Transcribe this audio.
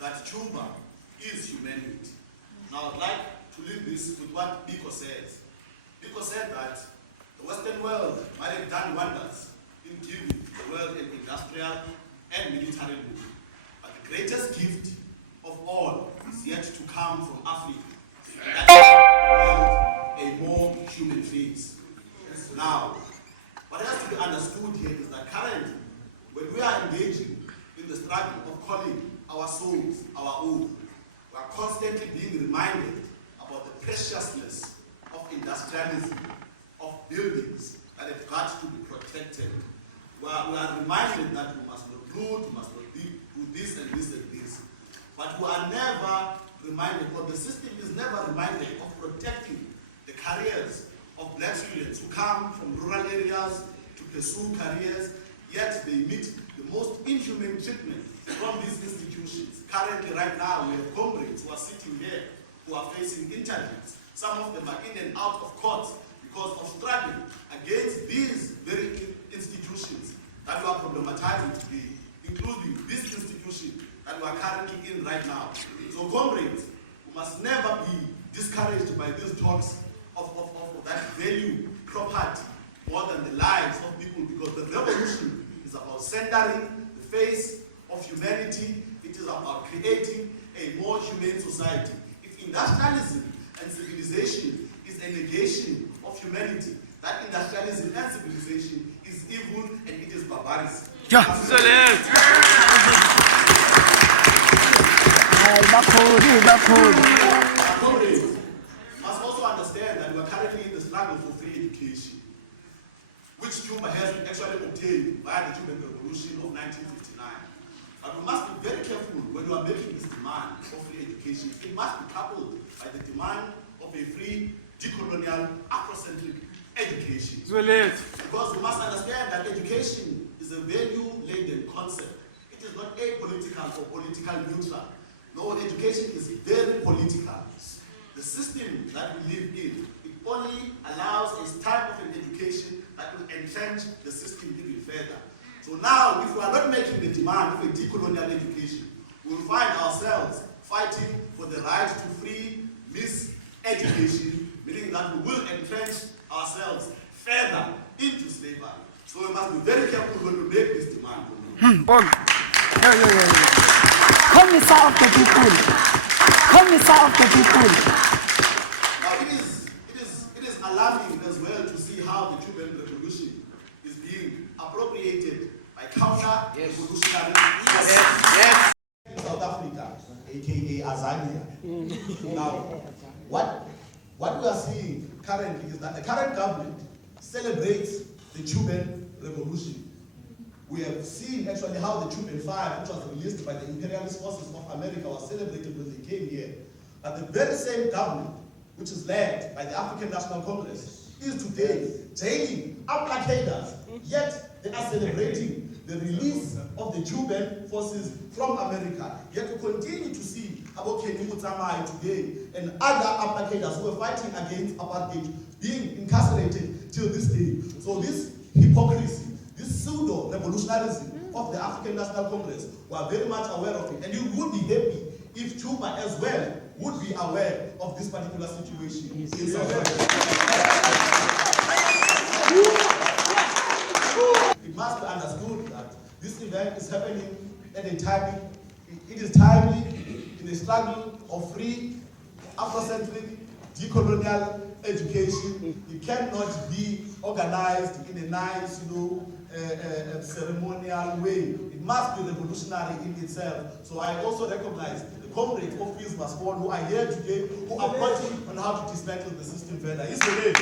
that Cuba is humanity. Now I'd like to leave this with what Biko says. Biko said that the Western world might have done wonders in giving the world an industrial and military boom. But the greatest gift of all is yet to come from Africa. And that is a more human face. Now, what has to be understood here is that currently, when we are engaging in the struggle of calling our souls our own, we are constantly being reminded about the preciousness of industrialism, of buildings that have got to be protected. We are reminded that we must not loot, we must not do this and this and this. But we are never reminded, or the system is never reminded of protecting the careers of black students who come from rural areas to pursue careers, yet they meet the most inhumane treatment from these institutions. Currently, right now, we have comrades who are sitting here who are facing interviews. Some of them are in and out of court because of struggling against these very institutions that we are problematizing today, including this institution that we are currently in right now. So comrades, we must never be discouraged by these talks of that value property more than the lives of people, because the revolution is about centering the face of humanity. It is about creating a more humane society. If industrialism and civilization is a negation of humanity, that industrialism and civilization is evil and it is barbarism. Comrades must also understand that we are currently in the struggle for free education, which Cuba has actually obtained via the Cuban Revolution of 1959. But we must be very careful when we are making this demand for free education. It must be coupled by the demand of a free, decolonial, Afrocentric education. Because we must understand that education is a value-laden concept. It is not apolitical or political neutral. No, education is very political. The system that we live in, it only allows a type of an education that will entrench the system even further. So now, if we are not making the demand of a decolonial education, we will find ourselves fighting for the right to free miseducation, meaning that we will entrench ourselves further into slavery. So we must be very careful when we make this demand. Commissar of the people. Commissar of the people. Now it is alarming as well to see how the Cuban Revolution is being appropriated by counter-revolutionary Yes. in South Africa, aka Azania. Now, what we are seeing currently is that the current government celebrates the Cuban Revolution. We have seen actually how the Cuban Fire, which was released by the imperialist forces of America, was celebrated when they came here. But the very same government, which is led by the African National Congress, is today jailing applicators, yet they are celebrating the release of the Cuban forces from America. Yet we continue to see Kenny Mutamai today and other applicators who are fighting against apartheid being incarcerated till this day. So this hypocrisy, this pseudo-revolutionarism of the African National Congress, we are very much aware of it. And you would be happy if Cuba as well would be aware of this particular situation in South Africa. It must be understood that this event is happening at a time, it is timely in the struggle of free, Afrocentric, decolonial education. It cannot be organized in a nice, ceremonial way. It must be revolutionary in itself. So I also recognize the comrades of Peace Must Fall who are here today, who are working on how to dismantle the system further. It's the way.